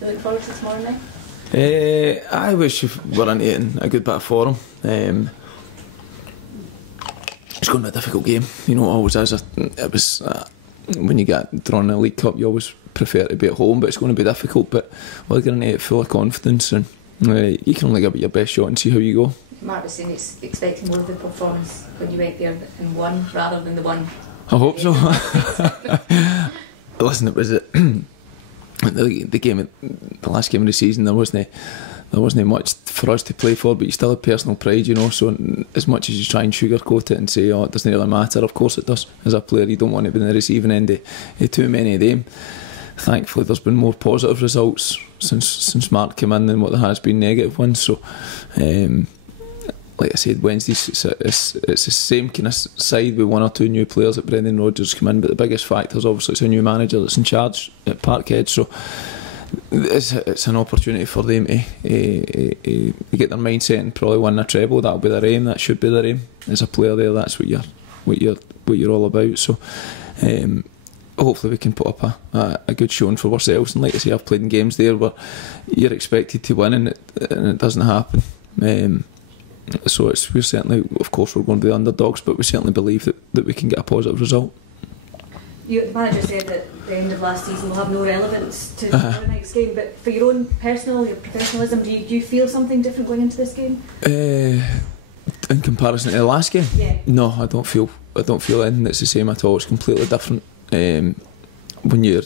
Looking forward to tomorrow night? I wish we were into it in a good bit of form. It's going to be a difficult game, you know. It always is. It was when you get drawn in the League Cup, you always prefer to be at home, but it's going to be difficult. But we're going to it full of confidence, and you can only give it your best shot and see how you go. Mark was saying he's expecting more of the performance when you went there and won rather than the one. I hope so. Listen, it was the game, the last game of the season. There wasn't much for us to play for, but you still have personal pride, you know. So as much as you try and sugarcoat it and say, "Oh, it doesn't really matter," of course it does. As a player, you don't want to be in the receiving end of too many of them. Thankfully, there's been more positive results since Mark came in than what there has been negative ones. So, like I said, Wednesdays it's the same kind of side with one or two new players that Brendan Rodgers come in, but the biggest factor is obviously it's a new manager that's in charge at Parkhead. So it's an opportunity for them to get their mindset and probably win a treble. That'll be their aim. That should be their aim. As a player there, that's what you're all about. So hopefully we can put up a good showing for ourselves. And like I say, I've played in games there where you're expected to win and it doesn't happen. So we're certainly, of course, we're going to be the underdogs, but we certainly believe that we can get a positive result. The manager said that the end of last season will have no relevance to the next game, but for your own personal, your professionalism, do you feel something different going into this game? In comparison to the last game? Yeah. No, I don't feel anything that's the same at all. It's completely different. When you're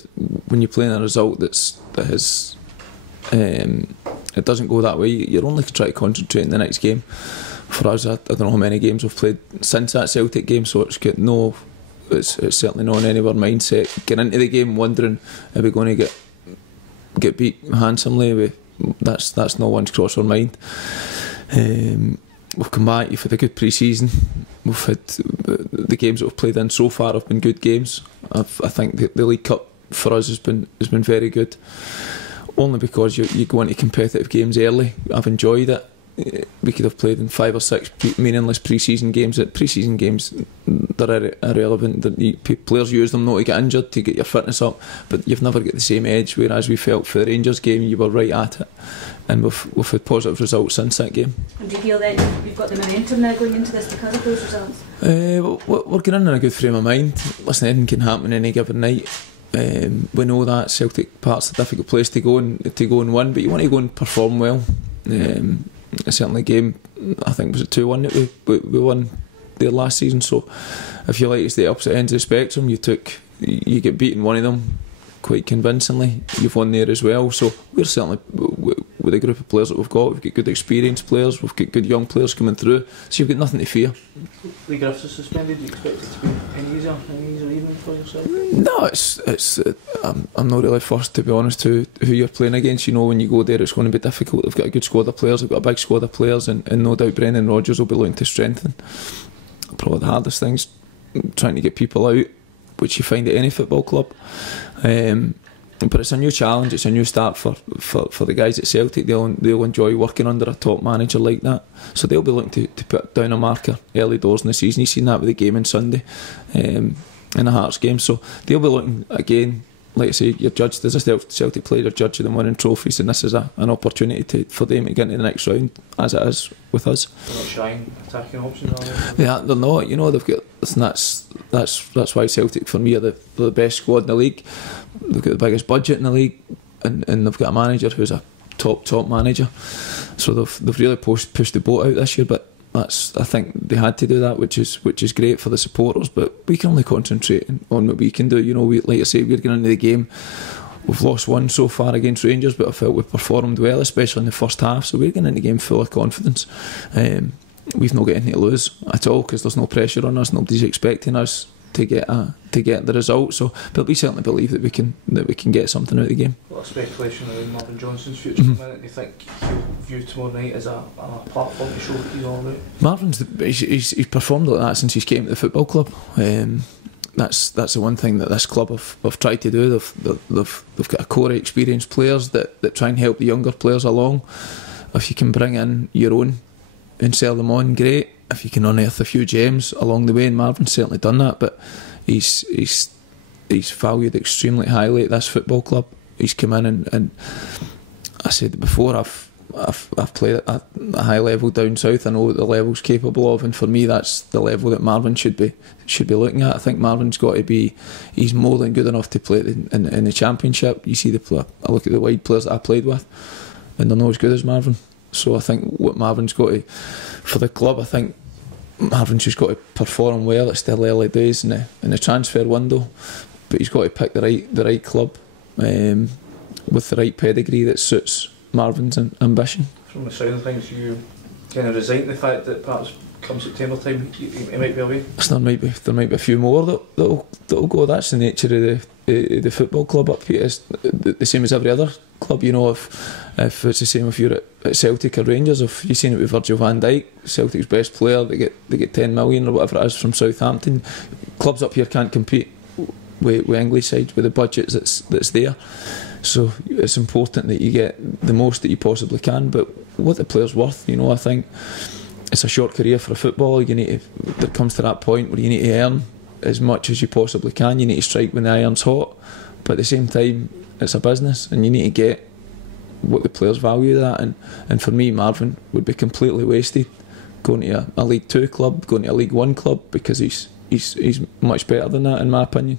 playing a result that has it doesn't go that way, you're only trying to concentrate on the next game. For us, I don't know how many games we've played since that Celtic game, so it's certainly not in any of our mindset. Get into the game wondering are we going to get beat handsomely. That's not once crossed our mind. We've come back, you've had a good pre-season. We've had the games that we've played in so far have been good games. I think the League Cup for us has been very good. Only because you go into competitive games early. I've enjoyed it. We could have played in 5 or 6 meaningless pre-season games. Pre-season games, they're irrelevant. Players use them not to get injured, to get your fitness up, but you've never got the same edge. Whereas we felt for the Rangers game, you were right at it, and we've had positive results since that game. And do you feel that you've got the momentum now going into this because of those results? We're getting in a good frame of mind. Listen, anything can happen any given night. We know that Celtic Park's a difficult place to go and win, but you want to go and perform well. Certainly, game I think was it 2-1 that we won there last season. So, if you like, it's the opposite ends of the spectrum. You get beaten one of them quite convincingly. You've won there as well. So we're certainly with the group of players that we've got good experienced players. We've got good young players coming through. So you've got nothing to fear. The Griffiths is suspended. Do you expect it to be any easier evening for yourself? No, it's. I'm not really fussed, to be honest, who you're playing against. You know, when you go there, it's going to be difficult. They've got a good squad of players. They've got a big squad of players, and no doubt Brendan Rodgers will be looking to strengthen. Probably the hardest thing's trying to get people out, which you find at any football club. But it's a new challenge. It's a new start for the guys at Celtic. They'll enjoy working under a top manager like that. So they'll be looking to put down a marker early doors in the season. You've seen that with the game on Sunday, in the Hearts game. So they'll be looking again. Like I say, you're judged as a Celtic player, you're judged of them winning trophies, and this is an opportunity for them to get into the next round, as it is with us. They're not shying attacking options, are they? Yeah, they're not. You know, they've got. Listen, that's why Celtic for me are the best squad in the league. They've got the biggest budget in the league, and they've got a manager who's a top manager. So they've really pushed the boat out this year, but. I think they had to do that, which is great for the supporters. But we can only concentrate on what we can do. You know, like I say, we're getting into the game. We've lost one so far against Rangers, but I felt we performed well, especially in the first half. So we're getting into the game full of confidence. We've not got anything to lose at all because there's no pressure on us. Nobody's expecting us to get the result. So, but we certainly believe that we can get something out of the game. A lot of speculation around Marvin Johnson's future. Do you think he'll view tomorrow night as a platform to show what he's all about? Marvin's he's performed like that since he came to the football club. That's the one thing that this club have tried to do. They've got a core of experienced players that try and help the younger players along. If you can bring in your own and sell them on, great. If you can unearth a few gems along the way, and Marvin's certainly done that, but he's valued extremely highly at this football club. he's come in and I said it before, I've played at a high level down south. I know what the level's capable of, and for me that's the level that Marvin should be looking at. I think Marvin's got to be, he's more than good enough to play in the Championship. You see the player, I look at the wide players that I played with and they're not as good as Marvin. So I think what Marvin's got to, for the club, I think Marvin's just got to perform well. It's still early days in the transfer window, but he's got to pick the right club with the right pedigree that suits Marvin's ambition. From the sound of things, you kind of resent the fact that perhaps come September time he might be away? So there might be a few more that'll go. That's the nature of the football club up here. It's the same as every other club. You know, if it's the same if you're at Celtic or Rangers, if you've seen it with Virgil van Dijk, Celtic's best player, they get 10 million or whatever it is from Southampton. Clubs up here can't compete with English sides with the budgets that's there. So it's important that you get the most that you possibly can, but what the player's worth, you know. I think it's a short career for a footballer. There comes to that point where you need to earn as much as you possibly can. You need to strike when the iron's hot, but at the same time it's a business and you need to get what the players value that, and for me Marvin would be completely wasted going to a League 2 club, going to a League 1 club, because he's much better than that in my opinion.